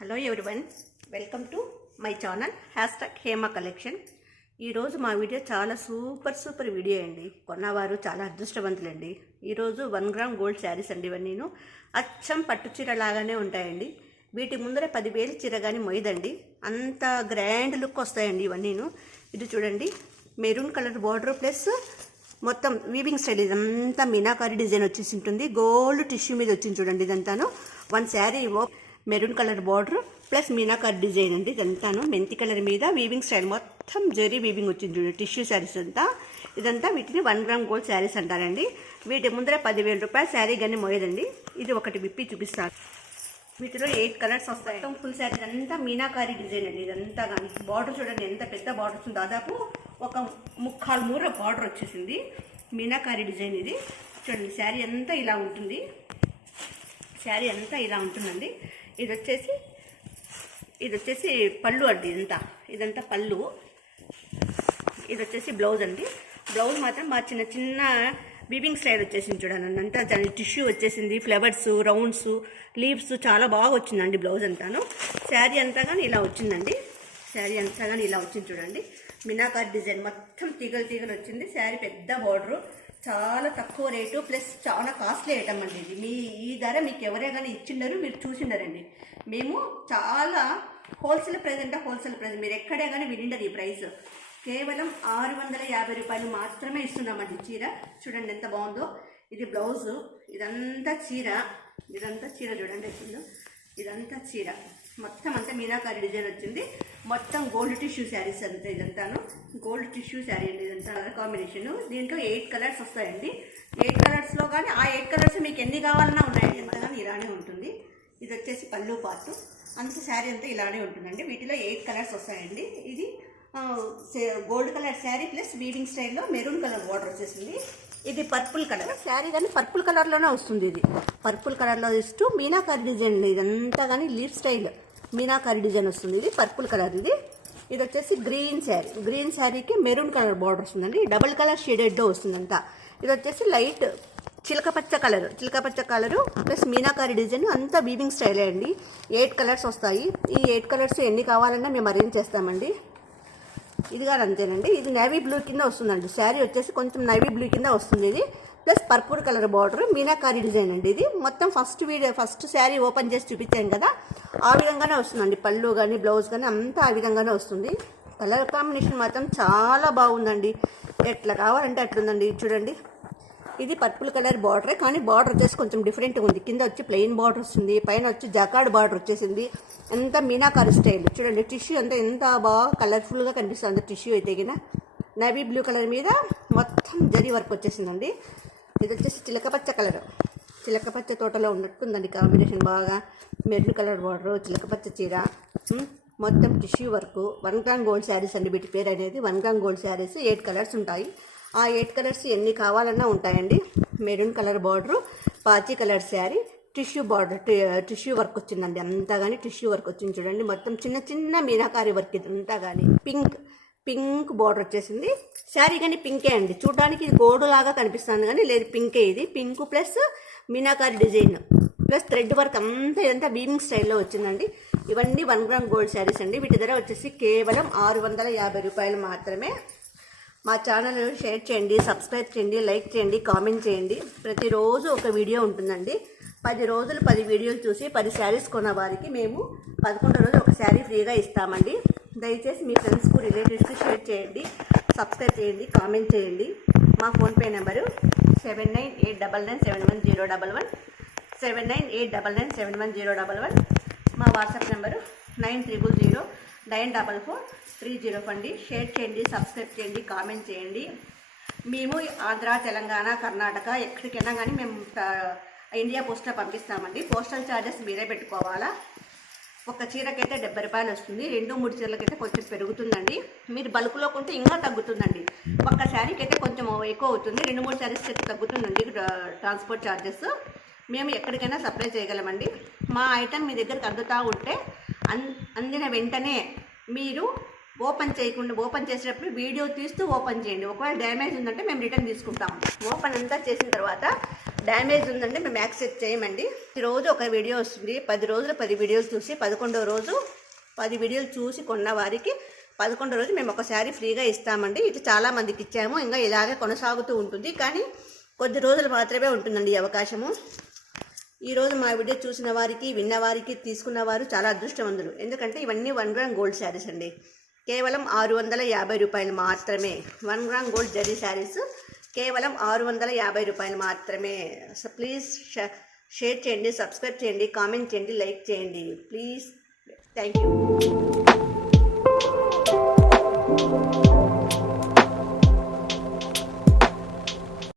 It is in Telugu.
Hello everyone, welcome to my channel #Hema collection. ఈరోజు మా వీడియో చాలా సూపర్ వీడియో అండి. కొన్నవారు చాలా అదృష్టవంతులండి. ఈరోజు 1 గ్రామ్ గోల్డ్ శారీస్ అండి. ఇవన్నీ అచ్చం పట్టు చీర లాగానే ఉంటాయండి. వీటి ముందర 10,000 చీర కానీ మొయ్యదండి, అంత గ్రాండ్ లుక్ వస్తాయండి ఇవన్నీ. ఇది చూడండి, మెరూన్ కలర్ బార్డర్ ప్లస్ మొత్తం వీవింగ్ స్టైల్, ఇదంతా మీనాకారి డిజైన్ వచ్చేసి ఉంటుంది. గోల్డ్ టిష్యూ మీద వచ్చింది చూడండి. ఇదంతాను one sari maroon colour border plus meenakari design అండి. ఇదంతాను మెంతి కలర్ మీద వీవింగ్ స్టైల్, మొత్తం జరీ వీవింగ్ వచ్చింది చూడండి. టిష్యూ శారీస్ అంతా, ఇదంతా వీటిని 1 గ్రామ్ గోల్డ్ శారీస్ అంటారండి. వీటి ముందర 10,000 రూపాయల శారీ కానీ మోయదండి. ఇది ఒకటి విప్పి చూపిస్తాను. వీటిలో 8 కలర్స్ వస్తాయి. ఫుల్ శారీ అంతా మీనాకారి డిజైన్ అండి. ఇదంతా కానీ బార్డర్ చూడండి, ఎంత పెద్ద బార్డర్ వస్తుంది. దాదాపు ఒక 3/4 మూర బార్డర్ వచ్చేసింది. మీనాకారి డిజైన్ ఇది చూడండి. శారీ అంతా ఇలా ఉంటుంది. శారీ అంతా ఇలా ఉంటుందండి. ఇది వచ్చేసి పళ్ళు అండి. ఇదంతా పళ్ళు. ఇది వచ్చేసి బ్లౌజ్ అండి. బ్లౌజ్ మాత్రం మా చిన్న వీవింగ్ స్టైల్ వచ్చేసింది చూడండి. అంతా టిష్యూ వచ్చేసింది, ఫ్లవర్స్, రౌండ్స్, లీవ్స్ చాలా బాగా వచ్చిందండి బ్లౌజ్ అంతాను. శారీ అంతా కానీ ఇలా వచ్చిందండి. శారీ అంతా కానీ ఇలా వచ్చింది చూడండి. మీనాకారి డిజైన్ మొత్తం తీగలు వచ్చింది. శారీ పెద్ద బార్డరు, చాలా తక్కువ రేటు ప్లస్ చాలా కాస్ట్లీ ఐటమ్ అండి. ఇది ఈ ధర మీకు ఎవరే కానీ ఇచ్చిండరు, మీరు చూసిండరండి. మేము చాలా హోల్సేల్ ప్రైస్ మీరు ఎక్కడే కానీ వినిండరు. ఈ ప్రైస్ కేవలం 650 రూపాయలు మాత్రమే ఇస్తున్నామండి. చీర చూడండి ఎంత బాగుందో. ఇది బ్లౌజు, ఇదంతా చీర చూడండి ఎట్లుందో. ఇదంతా చీర మొత్తం అంతా మీనాకారి డిజైన్ వచ్చింది. మొత్తం గోల్డ్ టిష్యూ శారీస్ అంతా. ఇదంతాను గోల్డ్ టిష్యూ శారీ అండి. ఇదంతా కాంబినేషన్. దీంట్లో 8 కలర్స్ వస్తాయండి. 8 కలర్స్లో కానీ ఆ 8 కలర్స్ మీకు ఎన్ని కావాలన్నా ఉన్నాయండి. ఎంత కానీ ఇలానే ఉంటుంది. ఇది వచ్చేసి పళ్ళు పార్ట్, అంత శారీ అంతా ఇలానే ఉంటుందండి. వీటిలో 8 కలర్స్ వస్తాయండి. ఇది gold colour sari plus weaving స్టైల్లో మెరూన్ కలర్ బార్డర్ వచ్చేసింది. ఇది పర్పుల్ కలర్ శారీ కానీ పర్పుల్ కలర్లోనే వస్తుంది. ఇది పర్పుల్ కలర్లో ఇస్తూ మీనాకారి డిజైన్. ఇదంతా కానీ లీఫ్ స్టైల్ మీనాకారి డిజైన్ వస్తుంది. ఇది పర్పుల్ కలర్. ఇది వచ్చేసి గ్రీన్ శారీకి మెరూన్ కలర్ బార్డర్ వస్తుందండి. డబుల్ కలర్ షేడెడ్లో వస్తుందంతా. ఇది వచ్చేసి లైట్ చిలకపచ్చ కలరు ప్లస్ మీనాకారి డిజైన్, అంతా వీవింగ్ స్టైలే అండి. 8 కలర్స్ వస్తాయి. ఈ 8 కలర్స్ ఎన్ని కావాలన్నా మేము అరేంజ్ చేస్తామండి. ఇది కానీ అంతేనండి. ఇది నేవీ బ్లూ కింద వస్తుందండి. శారీ వచ్చేసి కొంచెం నేవీ బ్లూ కింద వస్తుంది. ఇది plus purple colour border meenakari design అండి. ఇది మొత్తం ఫస్ట్ శారీ ఓపెన్ చేసి చూపించాను కదా, ఆ విధంగానే వస్తుందండి. పళ్ళు కానీ బ్లౌజ్ కానీ అంతా ఆ విధంగానే వస్తుంది. కలర్ కాంబినేషన్ మాత్రం చాలా బాగుందండి. ఎట్లా కావాలంటే అట్లుందండి. చూడండి, ఇది పర్పుల్ కలర్ బార్డరే కానీ బార్డర్ వచ్చేసి కొంచెం డిఫరెంట్గా ఉంది. కింద వచ్చి ప్లెయిన్ బార్డర్ వస్తుంది, పైన వచ్చి జకార్డ్ బార్డర్ వచ్చేసింది. ఎంత మీనాకారి స్టైల్ చూడండి. టిష్యూ అంతా ఎంత బాగా కలర్ఫుల్గా కనిపిస్తుంది. టిష్యూ అయితే కింద నేవీ బ్లూ కలర్ మీద మొత్తం జరీ వర్క్ వచ్చేసిందండి. ఇది వచ్చేసి చిలకపచ్చ తోటలో ఉన్నట్టుందండి కాంబినేషన్. బాగా మెరూన్ కలర్ బార్డర్, చిలకపచ్చ చీర, మొత్తం tissue work. 1 gram gold saris అండి వీటి పేరు అనేది. 1 గ్రామ్ గోల్డ్ శారీస్ 8 కలర్స్ ఉంటాయి. ఆ 8 కలర్స్ ఎన్ని కావాలన్నా ఉంటాయండి. మెరూన్ కలర్ బార్డరు, పాచి colour sari, tissue border, tissue work వచ్చిందండి. అంతా కానీ టిష్యూ వర్క్ వచ్చింది చూడండి. మొత్తం చిన్న మీనాకారి వర్క్. ఇదంతా కానీ పింక్ బార్డర్ వచ్చేసింది. శారీ కానీ పింకే అండి. చూడడానికి ఇది గోల్డ్ లాగా కనిపిస్తుంది కానీ లేదు, పింకే. ఇది pink plus meenakari design plus thread work అంతా ఇదంతా వీవింగ్ స్టైల్లో వచ్చిందండి. ఇవన్నీ 1 గ్రామ్ గోల్డ్ శారీస్ అండి. వీటి ధర వచ్చేసి కేవలం 650 రూపాయలు మాత్రమే. మా ఛానల్ షేర్ చేయండి, సబ్స్క్రైబ్ చేయండి, లైక్ చేయండి, కామెంట్ చేయండి. ప్రతిరోజు ఒక వీడియో ఉంటుందండి. 10 రోజులు 10 వీడియోలు చూసి 10 శారీస్ కొన్న వారికి మేము 11వ రోజు ఒక శారీ ఫ్రీగా ఇస్తామండి. దయచేసి మీ ఫ్రెండ్స్కు, రిలేటివ్స్కి షేర్ చేయండి, సబ్స్క్రైబ్ చేయండి, కామెంట్ చేయండి. మా ఫోన్పే నెంబరు 7989971011 7989971011. మా వాట్సాప్ నెంబరు 90094430 అండి. షేర్ చేయండి, సబ్స్క్రైబ్ చేయండి, కామెంట్ చేయండి. మేము ఆంధ్ర, తెలంగాణ, కర్ణాటక ఎక్కడికైనా కానీ మేము ఇండియా పోస్ట్లో పంపిస్తామండి. పోస్టల్ ఛార్జెస్ మీరే పెట్టుకోవాలా. ఒక చీరకైతే 70 రూపాయలు వస్తుంది. 2-3 చీరలకైతే కొంచెం పెరుగుతుందండి. మీరు బల్క్లో కొంటే ఇంకా తగ్గుతుందండి. ఒక్క శారీకి అయితే కొంచెం ఎక్కువ అవుతుంది. 2-3 శారీస్కి అయితే తగ్గుతుందండి ట్రాన్స్పోర్ట్ ఛార్జెస్. మేము ఎక్కడికైనా సప్లై చేయగలమండి. మా ఐటమ్ మీ దగ్గరికి అందుతూ ఉంటే అందిన వెంటనే మీరు ఓపెన్ చేయకుండా, ఓపెన్ చేసేటప్పుడు వీడియో తీస్తూ ఓపెన్ చేయండి. ఒకవేళ డ్యామేజ్ ఉందంటే మేము రిటర్న్ తీసుకుంటాం. ఓపెన్ అంతా చేసిన తర్వాత డ్యామేజ్ ఉందంటే మేము యాక్సెప్ట్ చేయమండి. రోజు ఒక వీడియో వస్తుంది. 10 రోజులు 10 వీడియోలు చూసి 11వ రోజు 10 వీడియోలు చూసి కొన్న వారికి 11వ రోజు మేము ఒక శారీ ఫ్రీగా ఇస్తామండి. ఇది చాలా మందికి ఇచ్చాము. ఇంకా ఇలాగే కొనసాగుతూ ఉంటుంది. కానీ కొద్ది రోజులు మాత్రమే ఉంటుందండి ఈ అవకాశము. ఈరోజు మా వీడియో చూసిన వారికి, విన్నవారికి, తీసుకున్నవారు చాలా అదృష్టవంతులు. ఎందుకంటే ఇవన్నీ 1 గ్రామ్ గోల్డ్ శారీస్ అండి. కేవలం 650 రూపాయలు మాత్రమే. 1 గ్రామ్ గోల్డ్ జరీ శారీస్ కేవలం 650 రూపాయలు మాత్రమే. సో ప్లీజ్ షేర్ చేయండి, సబ్స్క్రైబ్ చేయండి, కామెంట్ చేయండి, లైక్ చేయండి ప్లీజ్. Thank you.